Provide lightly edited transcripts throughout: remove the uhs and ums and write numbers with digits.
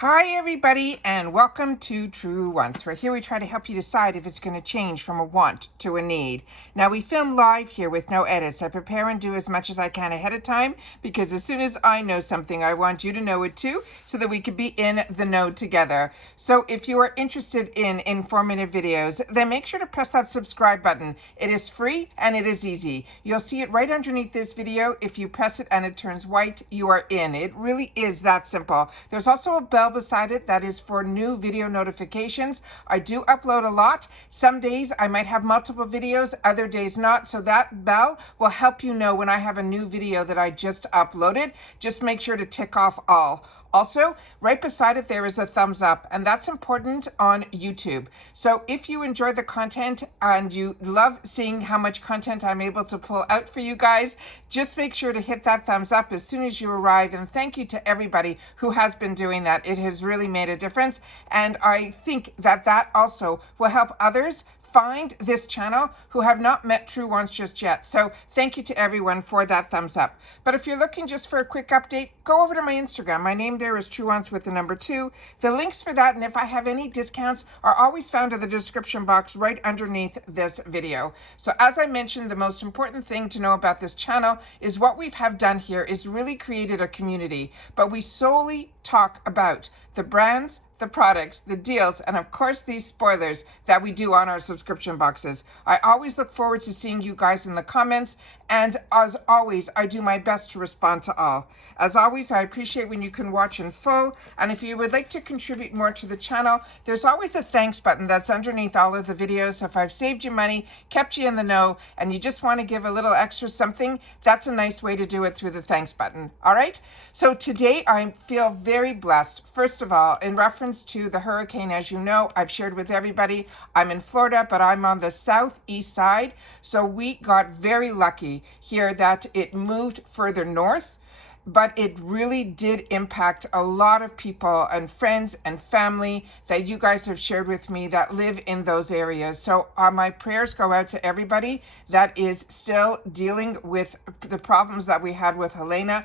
Hi everybody and welcome to Truewants, where here we try to help you decide if it's going to change from a want to a need. Now we film live here with no edits. I prepare and do as much as I can ahead of time because as soon as I know something, I want you to know it too so that we can be in the know together. So if you are interested in informative videos, then make sure to press that subscribe button. It is free and it is easy. You'll see it right underneath this video. If you press it and it turns white, you are in. It really is that simple. There's also a bell beside it that is for new video notifications. I do upload a lot. Some days I might have multiple videos, other days not. So that bell will help you know when I have a new video that I just uploaded. Just make sure to tick off all. Also, right beside it, there is a thumbs up, and that's important on YouTube. So if you enjoy the content and you love seeing how much content I'm able to pull out for you guys, just make sure to hit that thumbs up as soon as you arrive. And thank you to everybody who has been doing that. It has really made a difference. And I think that that also will help others find this channel who have not met Truewants just yet. So thank you to everyone for that thumbs up. But if you're looking just for a quick update, go over to my Instagram. My name there is Truewants with the number 2. The links for that and if I have any discounts are always found in the description box right underneath this video. So as I mentioned, the most important thing to know about this channel is what we have done here is really created a community, but we solely talk about the brands, the products, the deals, and of course these spoilers that we do on our subscription boxes. I always look forward to seeing you guys in the comments, and as always, I do my best to respond to all. As always, I appreciate when you can watch in full, and if you would like to contribute more to the channel, there's always a thanks button that's underneath all of the videos. If I've saved you money, kept you in the know, and you just want to give a little extra something, that's a nice way to do it through the thanks button. All right? So today I feel very blessed. First of all, in reference to the hurricane, as you know, I've shared with everybody, I'm in Florida, but I'm on the southeast side. So we got very lucky here that it moved further north, but it really did impact a lot of people and friends and family that you guys have shared with me that live in those areas. So my prayers go out to everybody that is still dealing with the problems that we had with Helene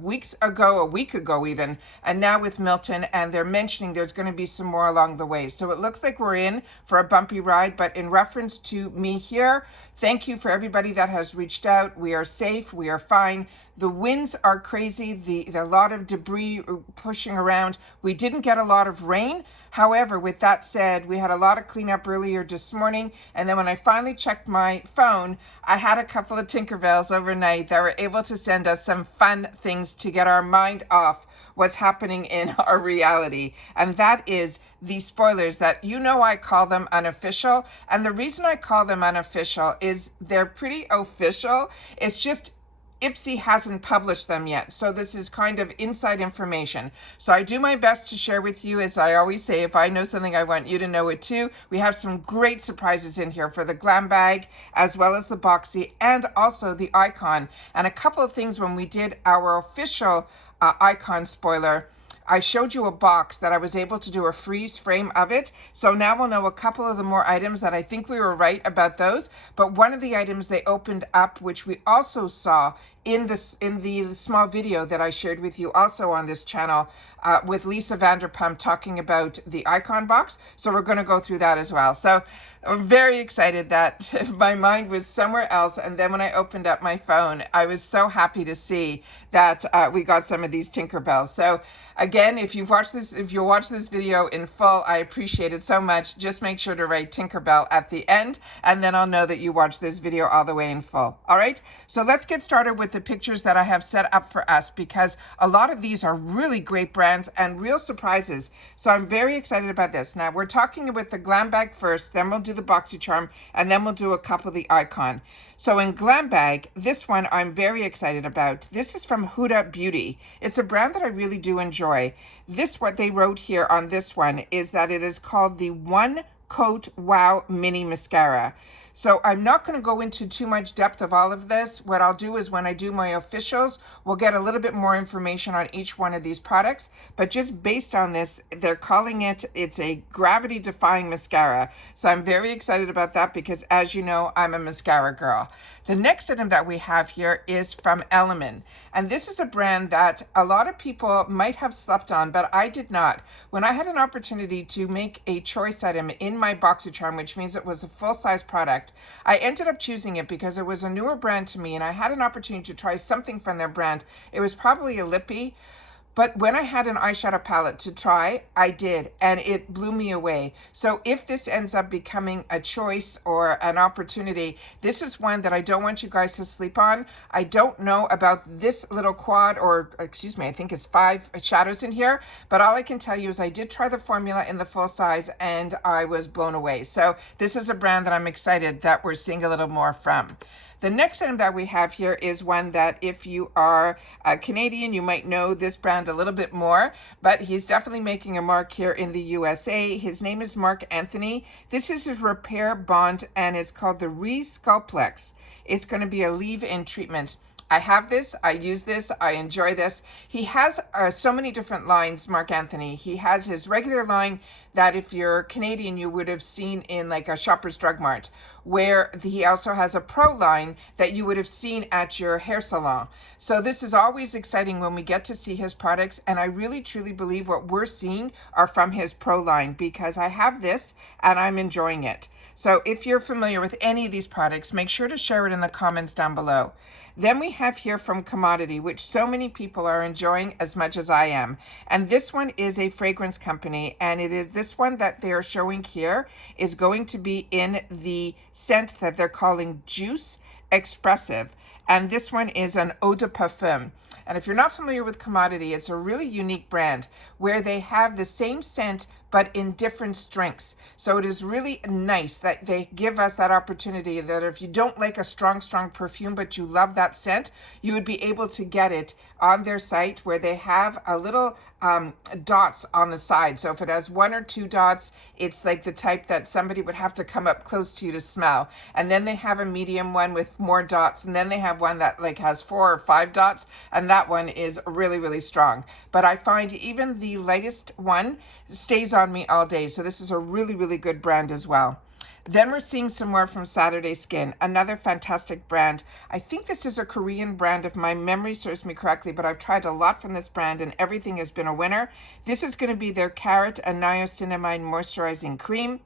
weeks ago, a week ago even, and now with Milton, and they're mentioning there's going to be some more along the way. So it looks like we're in for a bumpy ride, but in reference to me here, thank you for everybody that has reached out. We are safe, we are fine. The winds are crazy, the lot of debris pushing around. We didn't get a lot of rain. However, with that said, we had a lot of cleanup earlier this morning. And then when I finally checked my phone, I had a couple of Tinkerbells overnight that were able to send us some fun things to get our mind off what's happening in our reality. And that is the spoilers that, you know, I call them unofficial. And the reason I call them unofficial is they're pretty official. It's just IPSY hasn't published them yet. So this is kind of inside information. So I do my best to share with you. As I always say, if I know something, I want you to know it too. We have some great surprises in here for the GlamBag, as well as the Boxy, and also the Icon. And a couple of things when we did our official Icon spoiler, I showed you a box that I was able to do a freeze frame of it. So now we'll know a couple of the more items that I think we were right about those. But one of the items they opened up, which we also saw in the small video that I shared with you also on this channel with Lisa Vanderpump talking about the Icon box. So we're going to go through that as well. So I'm very excited that my mind was somewhere else. And then when I opened up my phone, I was so happy to see that we got some of these Tinkerbells. So again, if you watch this video in full, I appreciate it so much. Just make sure to write Tinkerbell at the end, and then I'll know that you watched this video all the way in full. All right, so let's get started with the pictures that I have set up for us, because a lot of these are really great brands and real surprises. So I'm very excited about this. Now we're talking about the GlamBag first, then we'll do the Boxycharm, and then we'll do a couple of the Icon. So in GlamBag, this one I'm very excited about. This is from Huda Beauty. It's a brand that I really do enjoy. This, what they wrote here on this one, is that it is called the One Coat Wow Mini Mascara. So I'm not going to go into too much depth of all of this. What I'll do is when I do my officials, we'll get a little bit more information on each one of these products. But just based on this, they're calling it's a gravity defying mascara. So I'm very excited about that because, as you know, I'm a mascara girl. The next item that we have here is from Element. And this is a brand that a lot of people might have slept on, but I did not. When I had an opportunity to make a choice item in my Boxycharm, which means it was a full-size product, I ended up choosing it because it was a newer brand to me and I had an opportunity to try something from their brand. It was probably a lippy. But when I had an eyeshadow palette to try, I did, and it blew me away. So if this ends up becoming a choice or an opportunity, this is one that I don't want you guys to sleep on. I don't know about this little quad, or excuse me, I think it's 5 shadows in here, but all I can tell you is I did try the formula in the full size and I was blown away. So this is a brand that I'm excited that we're seeing a little more from. The next item that we have here is one that if you are a Canadian, you might know this brand a little bit more, but he's definitely making a mark here in the USA. His name is Mark Anthony. This is his Repair Bond and it's called the Resculplex. It's going to be a leave-in treatment. I have this, I use this, I enjoy this. He has so many different lines, Mark Anthony. He has his regular line that if you're Canadian, you would have seen in like a Shoppers Drug Mart, where he also has a pro line that you would have seen at your hair salon. So this is always exciting when we get to see his products, and I really truly believe what we're seeing are from his pro line because I have this and I'm enjoying it. So if you're familiar with any of these products, make sure to share it in the comments down below. Then we have here from Communtiy, which so many people are enjoying as much as I am. And this one is a fragrance company, and it is this one that they are showing here is going to be in the scent that they're calling Juice Expressive. And this one is an eau de parfum. And if you're not familiar with Communtiy, it's a really unique brand where they have the same scent but in different strengths. So it is really nice that they give us that opportunity that if you don't like a strong perfume, but you love that scent, you would be able to get it on their site where they have a little dots on the side. So if it has 1 or 2 dots, it's like the type that somebody would have to come up close to you to smell. And then they have a medium one with more dots. And then they have one that like has 4 or 5 dots. And that one is really, really strong. But I find even the lightest one stays on me all day. So this is a really, really good brand as well. Then we're seeing some more from Saturday Skin, another fantastic brand. I think this is a Korean brand if my memory serves me correctly, but I've tried a lot from this brand and everything has been a winner. This is going to be their Carrot and Niacinamide Moisturizing Cream.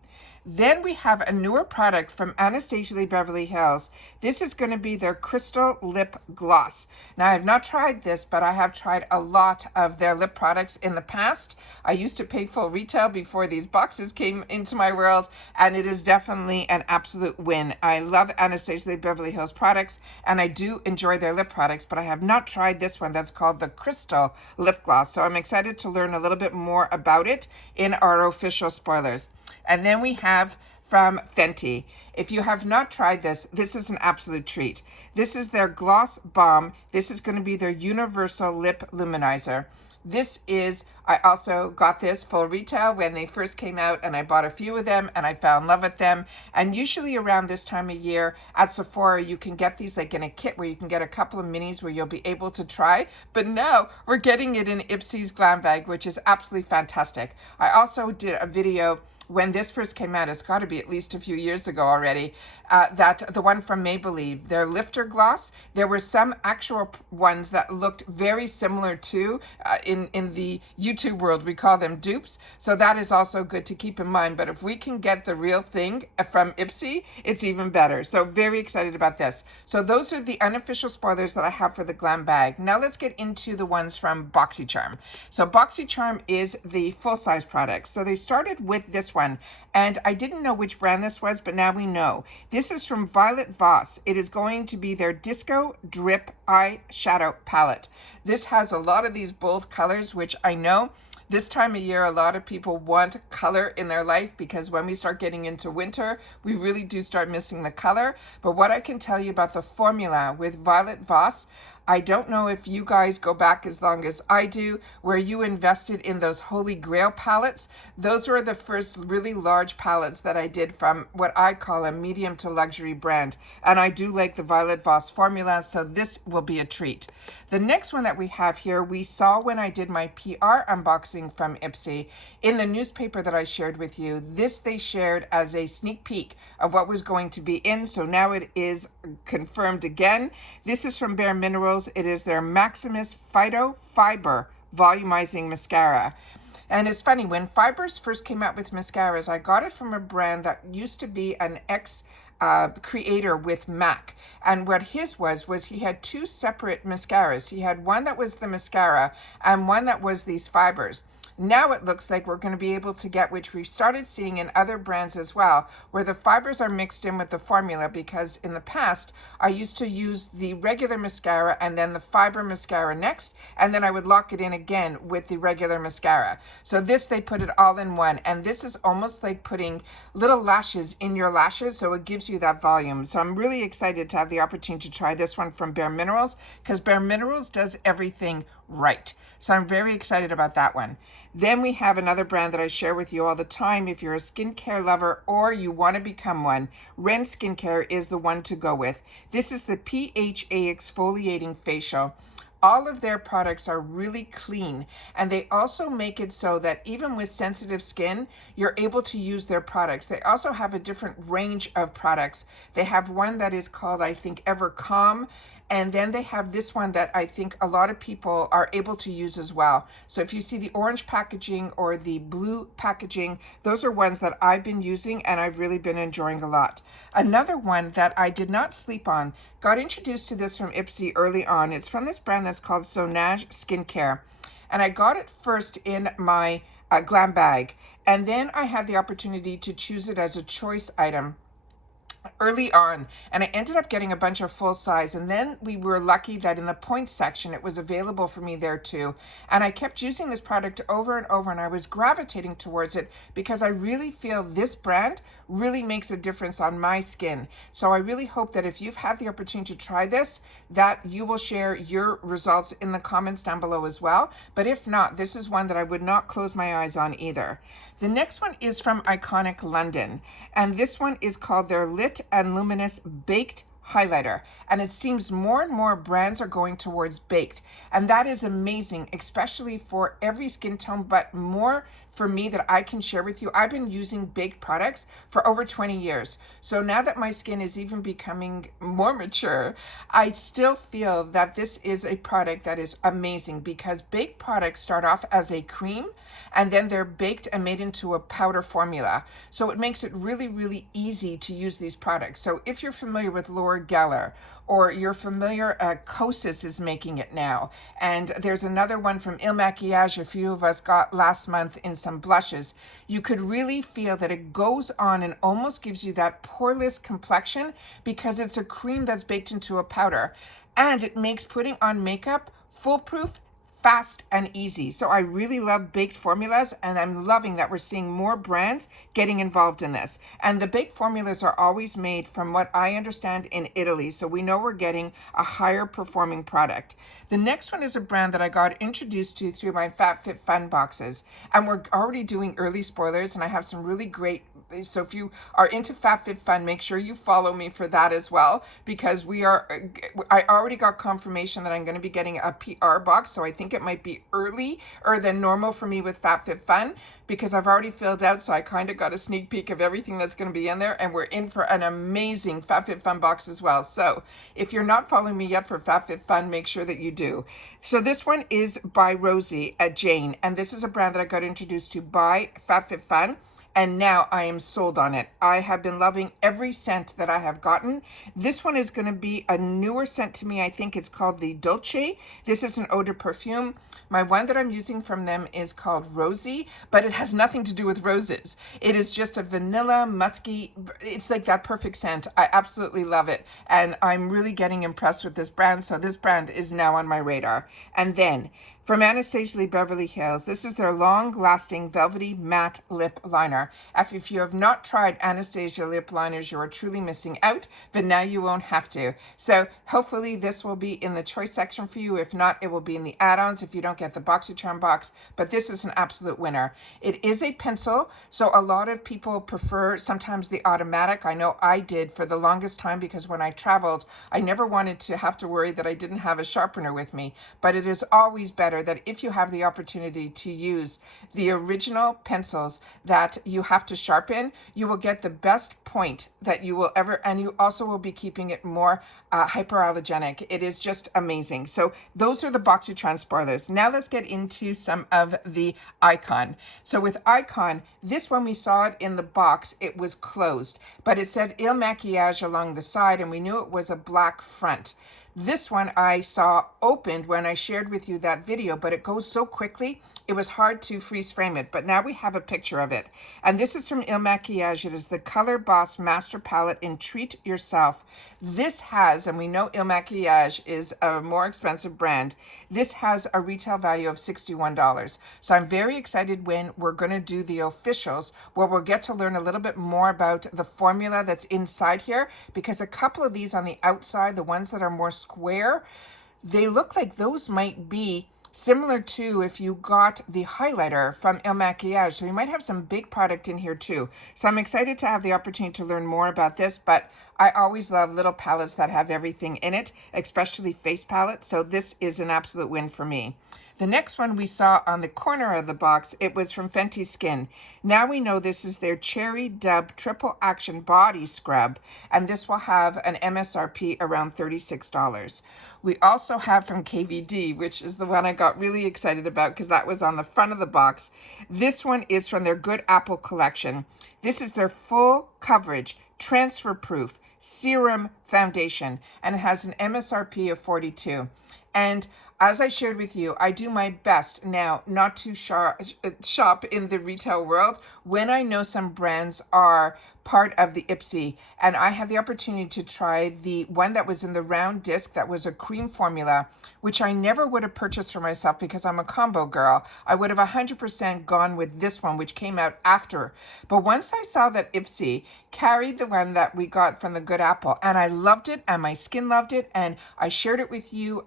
Then we have a newer product from Anastasia Beverly Hills. This is going to be their Crystal Lip Gloss. Now, I have not tried this, but I have tried a lot of their lip products in the past. I used to pay full retail before these boxes came into my world, and it is definitely an absolute win. I love Anastasia Beverly Hills products, and I do enjoy their lip products, but I have not tried this one that's called the Crystal Lip Gloss. So I'm excited to learn a little bit more about it in our official spoilers. And then we have from Fenty. If you have not tried this, this is an absolute treat. This is their Gloss Balm. This is going to be their Universal Lip Luminizer. This is, I also got this full retail when they first came out and I bought a few of them and I fell in love with them. And usually around this time of year at Sephora, you can get these like in a kit where you can get a couple of minis where you'll be able to try. But now we're getting it in IPSY's GlamBag, which is absolutely fantastic. I also did a video when this first came out, it's got to be at least a few years ago already, that the one from Maybelline, their Lifter Gloss, there were some actual ones that looked very similar to, in the YouTube world, we call them dupes. So that is also good to keep in mind. But if we can get the real thing from IPSY, it's even better. So very excited about this. So those are the unofficial spoilers that I have for the GlamBag. Now let's get into the ones from Boxycharm. So Boxycharm is the full-size product. So they started with this one, and I didn't know which brand this was, but now we know. This is from Violet Voss. It is going to be their Disco Drip Eyeshadow Palette. This has a lot of these bold colors, which I know this time of year, a lot of people want color in their life because when we start getting into winter, we really do start missing the color. But what I can tell you about the formula with Violet Voss, I don't know if you guys go back as long as I do, where you invested in those Holy Grail palettes. Those were the first really large palettes that I did from what I call a medium to luxury brand. And I do like the Violet Voss formula, so this will be a treat. The next one that we have here, we saw when I did my PR unboxing from IPSY in the newspaper that I shared with you. This they shared as a sneak peek of what was going to be in, so now it is confirmed again. This is from Bare Minerals. It is their Maximus Phyto Fiber Volumizing Mascara. And it's funny, when Fibers first came out with mascaras, I got it from a brand that used to be an creator with MAC. And what his was he had two separate mascaras. He had one that was the mascara and one that was these fibers. Now it looks like we're going to be able to get, which we've started seeing in other brands as well, where the fibers are mixed in with the formula, because in the past I used to use the regular mascara and then the fiber mascara next, and then I would lock it in again with the regular mascara. So this, they put it all in one, and this is almost like putting little lashes in your lashes, so it gives you that volume. So I'm really excited to have the opportunity to try this one from Bare Minerals, because Bare Minerals does everything right. So I'm very excited about that one. Then we have another brand that I share with you all the time. If you're a skincare lover or you want to become one, Ren Skincare is the one to go with. This is the PHA Exfoliating Facial. All of their products are really clean, and they also make it so that even with sensitive skin, you're able to use their products. They also have a different range of products. They have one that is called, I think, Ever Calm. And then they have this one that I think a lot of people are able to use as well. So if you see the orange packaging or the blue packaging, those are ones that I've been using and I've really been enjoying a lot. Another one that I did not sleep on, got introduced to this from IPSY early on. It's from this brand that's called Sonaj Skincare. And I got it first in my GlamBag. And then I had the opportunity to choose it as a choice item early on, and I ended up getting a bunch of full size, and then we were lucky that in the points section it was available for me there too, and I kept using this product over and over, and I was gravitating towards it because I really feel this brand really makes a difference on my skin. So I really hope that if you've had the opportunity to try this, that you will share your results in the comments down below as well. But if not, this is one that I would not close my eyes on either. The next one is from Iconic London, and this one is called their Lit and Luminous Baked Highlighter. And it seems more and more brands are going towards baked, and that is amazing, especially for every skin tone, but more for me that I can share with you. I've been using baked products for over 20 years. So now that my skin is even becoming more mature, I still feel that this is a product that is amazing, because baked products start off as a cream and then they're baked and made into a powder formula. So it makes it really, really easy to use these products. So if you're familiar with Laura Geller, or you're familiar, Kosas is making it now. And there's another one from Il Maquillage a few of us got last month in some blushes. You could really feel that it goes on and almost gives you that poreless complexion, because it's a cream that's baked into a powder. And it makes putting on makeup foolproof, fast and easy. So I really love baked formulas, and I'm loving that we're seeing more brands getting involved in this. And the baked formulas are always made, from what I understand, in Italy. So we know we're getting a higher performing product. The next one is a brand that I got introduced to through my FabFitFun boxes. And we're already doing early spoilers, and I have some really great. So if you are into FabFitFun, make sure you follow me for that as well, because I already got confirmation that I'm going to be getting a PR box. So I think it might be earlier than normal for me with FabFitFun, because I've already filled out. So I kind of got a sneak peek of everything that's going to be in there, and we're in for an amazing FabFitFun box as well. So if you're not following me yet for FabFitFun, make sure that you do. So this one is by Rosie At Jane, and this is a brand that I got introduced to by FabFitFun. And now I am sold on it. I have been loving every scent that I have gotten. This one is going to be a newer scent to me. I think it's called the Dolce. This is an eau de perfume. My one that I'm using from them is called Rosie, but it has nothing to do with roses. It is just a vanilla, musky, it's like that perfect scent. I absolutely love it. And I'm really getting impressed with this brand. So this brand is now on my radar. And then From Anastasia Beverly Hills, this is their long-lasting velvety matte lip liner. If you have not tried Anastasia lip liners, you are truly missing out, but now you won't have to. So hopefully this will be in the choice section for you. If not, it will be in the add-ons if you don't get the Boxycharm box, but this is an absolute winner. It is a pencil, so a lot of people prefer sometimes the automatic. I know I did for the longest time because when I traveled, I never wanted to have to worry that I didn't have a sharpener with me, but it is always better that if you have the opportunity to use the original pencils that you have to sharpen, you will get the best point that you will ever, and you also will be keeping it more hyperallergenic. It is just amazing. So those are the Boxycharm spoilers. Now let's get into some of the Icon. So with Icon, this one we saw it in the box, it was closed, but it said Il Maquillage along the side, and we knew it was a black front. This one I saw opened when I shared with you that video, but it goes so quickly, it was hard to freeze frame it. But now we have a picture of it. And this is from Il Maquillage. It is the Color Boss Master Palette in Treat Yourself. This has, and we know Il Maquillage is a more expensive brand, this has a retail value of $61. So I'm very excited when we're going to do the officials, where we'll get to learn a little bit more about the formula that's inside here, because a couple of these on the outside, the ones that are more square, they look like those might be similar to if you got the highlighter from Il Maquillage. So we might have some big product in here too. So I'm excited to have the opportunity to learn more about this, but I always love little palettes that have everything in it, especially face palettes. So this is an absolute win for me. The next one we saw on the corner of the box, it was from Fenty Skin. Now we know this is their Cherry Dub Triple Action Body Scrub, and this will have an MSRP around $36. We also have from KVD, which is the one I got really excited about because that was on the front of the box. This one is from their Good Apple collection. This is their full coverage, transfer proof serum foundation, and it has an MSRP of $42. And as I shared with you, I do my best now not to shop in the retail world when I know some brands are part of the IPSY, and I had the opportunity to try the one that was in the round disc that was a cream formula, which I never would have purchased for myself because I'm a combo girl. I would have 100% gone with this one, which came out after. But once I saw that IPSY carried the one that we got from the Good Apple, and I loved it, and my skin loved it, and I shared it with you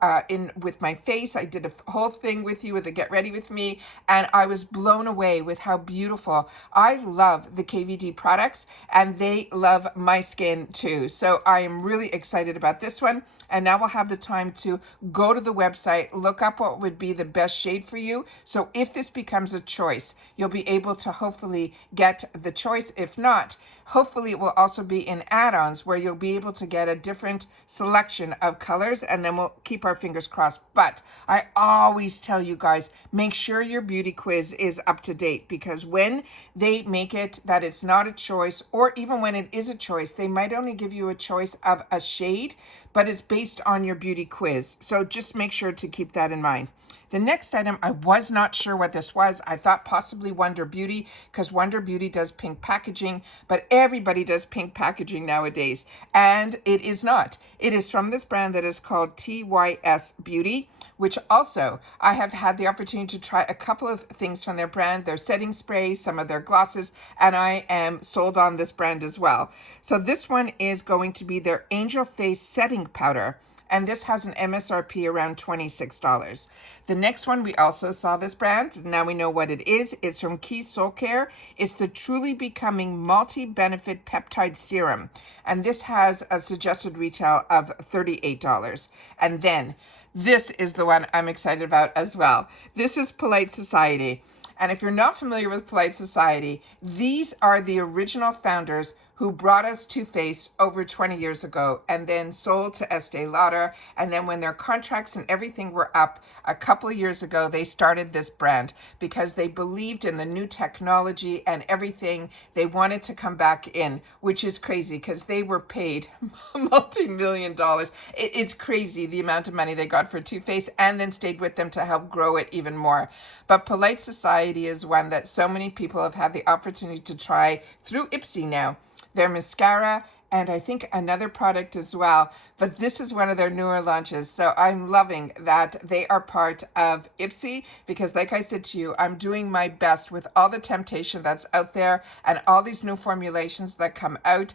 with my face. I did a whole thing with you with the Get Ready With Me, and I was blown away with how beautiful. I love the KVD products, and they love my skin too. So I am really excited about this one. And now we'll have the time to go to the website, look up what would be the best shade for you. So if this becomes a choice, you'll be able to hopefully get the choice. If not, hopefully it will also be in add-ons where you'll be able to get a different selection of colors, and then we'll keep our fingers crossed. But I always tell you guys, make sure your beauty quiz is up to date, because when they make it that it's not a choice, or even when it is a choice, they might only give you a choice of a shade, but it's based on your beauty quiz. So just make sure to keep that in mind. The next item, I was not sure what this was. I thought possibly Wonder Beauty, because Wonder Beauty does pink packaging, but everybody does pink packaging nowadays, and it is not. It is from this brand that is called TYS Beauty, which also I have had the opportunity to try a couple of things from their brand, their setting spray, some of their glosses, and I am sold on this brand as well. So this one is going to be their Angel Face Setting Powder, and this has an MSRP around $26. The next one, we also saw this brand. Now we know what it is. It's from Keys Soul Care. It's the Truly Becoming Multi-Benefit Peptide Serum. And this has a suggested retail of $38. And then this is the one I'm excited about as well. This is Polite Society. And if you're not familiar with Polite Society, these are the original founders who brought us Too Faced over 20 years ago and then sold to Estee Lauder. And then when their contracts and everything were up a couple of years ago, they started this brand because they believed in the new technology and everything. They wanted to come back in, which is crazy because they were paid multi-million dollars. It's crazy the amount of money they got for Too Faced, and then stayed with them to help grow it even more. But Polite Society is one that so many people have had the opportunity to try through IPSY now. Their mascara and I think another product as well. But this is one of their newer launches. So I'm loving that they are part of IPSY because, like I said to you, I'm doing my best with all the temptation that's out there and all these new formulations that come out.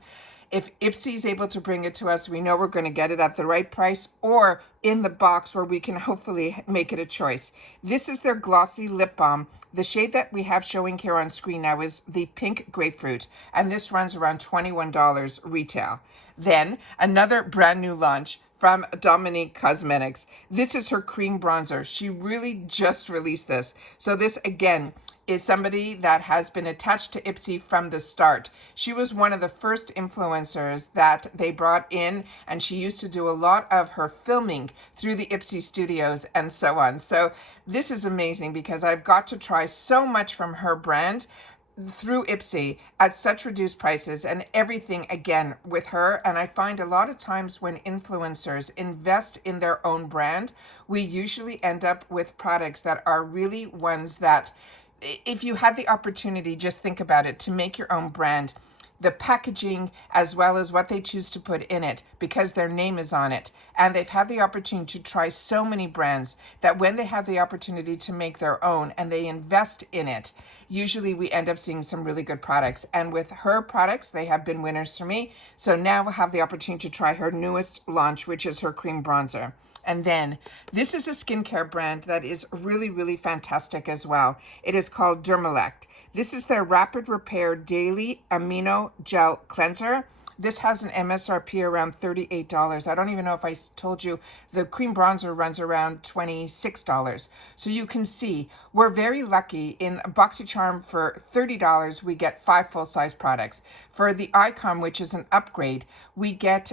If IPSY is able to bring it to us, we know we're going to get it at the right price or in the box where we can hopefully make it a choice. This is their glossy lip balm. The shade that we have showing here on screen now is the pink grapefruit, and this runs around $21 retail. Then another brand new launch from Dominique Cosmetics. This is her cream bronzer. She really just released this. So this again is somebody that has been attached to IPSY from the start. She was one of the first influencers that they brought in, and she used to do a lot of her filming through the IPSY studios and so on. So this is amazing because I've got to try so much from her brand through IPSY at such reduced prices, and everything again with her. And I find a lot of times when influencers invest in their own brand, we usually end up with products that are really ones that, if you had the opportunity, just think about it, to make your own brand, the packaging as well as what they choose to put in it, because their name is on it. And they've had the opportunity to try so many brands that when they have the opportunity to make their own and they invest in it, usually we end up seeing some really good products. And with her products, they have been winners for me. So now we'll have the opportunity to try her newest launch, which is her cream bronzer. And then this is a skincare brand that is really, really fantastic as well. It is called Dermalogica. This is their Rapid Repair Daily Amino Gel Cleanser. This has an MSRP around $38. I don't even know if I told you the cream bronzer runs around $26. So you can see we're very lucky. In Boxycharm for $30, we get 5 full-size products. For the Icon, which is an upgrade, we get,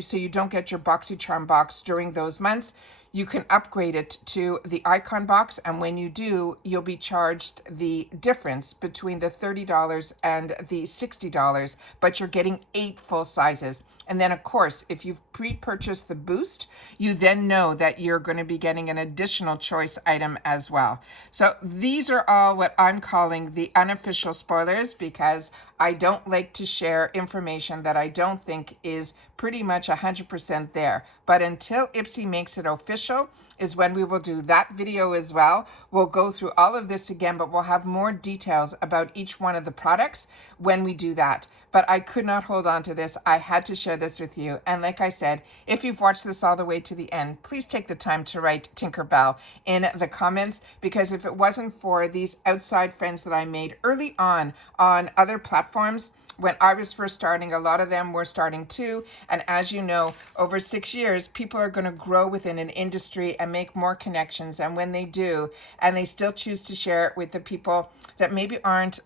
so you don't get your Boxycharm box during those months. You can upgrade it to the Icon box, and when you do, you'll be charged the difference between the $30 and the $60, but you're getting 8 full sizes. And then, of course, if you've pre-purchased the boost, you then know that you're going to be getting an additional choice item as well. So these are all what I'm calling the unofficial spoilers, because I don't like to share information that I don't think is pretty much 100% there. But until IPSY makes it official is when we will do that video as well. We'll go through all of this again, but we'll have more details about each one of the products when we do that. But I could not hold on to this. I had to share this with you. And like I said, if you've watched this all the way to the end, please take the time to write Tinkerbell in the comments, because if it wasn't for these outside friends that I made early on other platforms, when I was first starting, a lot of them were starting too. And as you know, over 6 years, people are going to grow within an industry and make more connections. And when they do, and they still choose to share it with the people that maybe aren't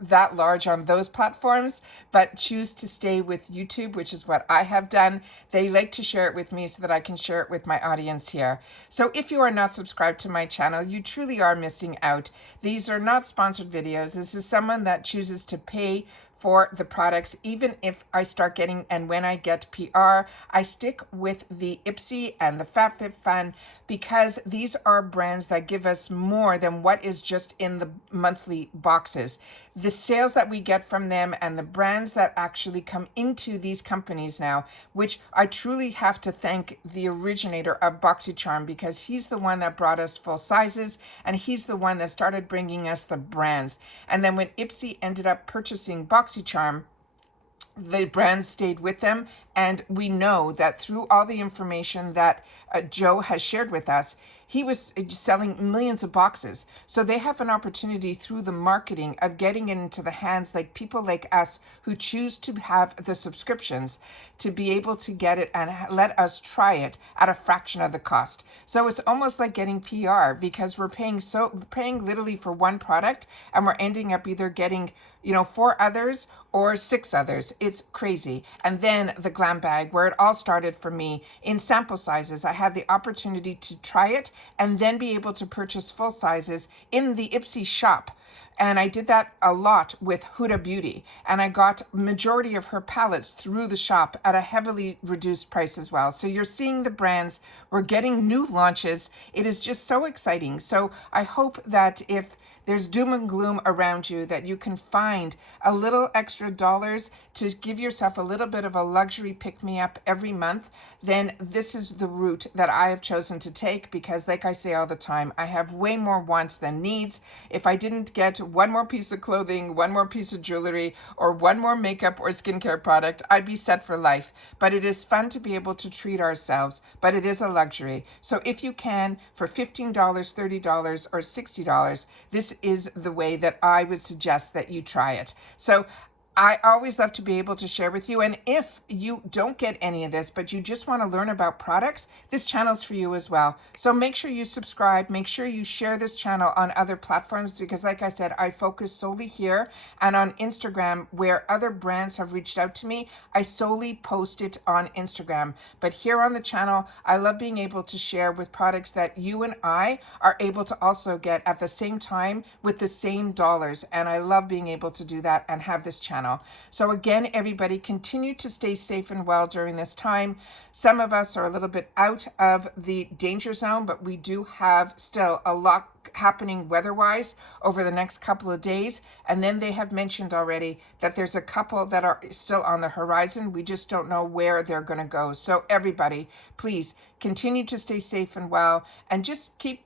that large on those platforms, but choose to stay with YouTube, which is what I have done, they like to share it with me so that I can share it with my audience here. So if you are not subscribed to my channel, you truly are missing out. These are not sponsored videos. This is someone that chooses to pay for the products. Even if I start getting, and when I get PR, I stick with the IPSY and the FabFitFun, because these are brands that give us more than what is just in the monthly boxes. The sales that we get from them and the brands that actually come into these companies now, which I truly have to thank the originator of Boxycharm, because he's the one that brought us full sizes, and he's the one that started bringing us the brands. And then when IPSY ended up purchasing Boxycharm, the brands stayed with them. And we know that through all the information that Joe has shared with us, he was selling millions of boxes. So they have an opportunity through the marketing of getting it into the hands, like people like us who choose to have the subscriptions, to be able to get it and let us try it at a fraction of the cost. So it's almost like getting PR, because we're paying literally for one product, and we're ending up either getting 4 others or 6 others. It's crazy. And then the GlamBag, where it all started for me in sample sizes. I had the opportunity to try it and then be able to purchase full sizes in the IPSY shop. And I did that a lot with Huda Beauty. And I got majority of her palettes through the shop at a heavily reduced price as well. So you're seeing the brands. We're getting new launches. It is just so exciting. So I hope that if there's doom and gloom around you, that you can find a little extra dollars to give yourself a little bit of a luxury pick-me-up every month, then this is the route that I have chosen to take, because like I say all the time, I have way more wants than needs. If I didn't get one more piece of clothing, one more piece of jewelry, or one more makeup or skincare product, I'd be set for life. But it is fun to be able to treat ourselves, but it is a luxury. So if you can, for $15, $30, or $60, this is the way that I would suggest that you try it. So I always love to be able to share with you. And if you don't get any of this, but you just want to learn about products, this channel's for you as well. So make sure you subscribe, make sure you share this channel on other platforms, because like I said, I focus solely here, and on Instagram, where other brands have reached out to me, I solely post it on Instagram. But here on the channel, I love being able to share with products that you and I are able to also get at the same time with the same dollars. And I love being able to do that and have this channel. So again, everybody, continue to stay safe and well during this time. Some of us are a little bit out of the danger zone, but we do have still a lot happening weather-wise over the next couple of days. And then they have mentioned already that there's a couple that are still on the horizon. We just don't know where they're going to go. So everybody, please continue to stay safe and well, and just keep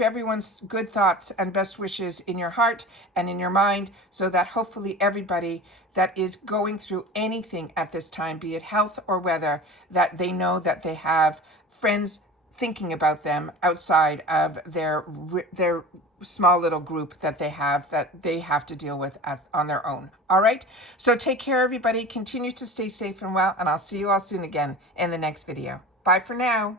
everyone's good thoughts and best wishes in your heart and in your mind, so that hopefully everybody that is going through anything at this time, be it health or weather, that they know that they have friends thinking about them outside of their small little group that they have to deal with on their own. All right? So take care, everybody. Continue to stay safe and well, and I'll see you all soon again in the next video. Bye for now.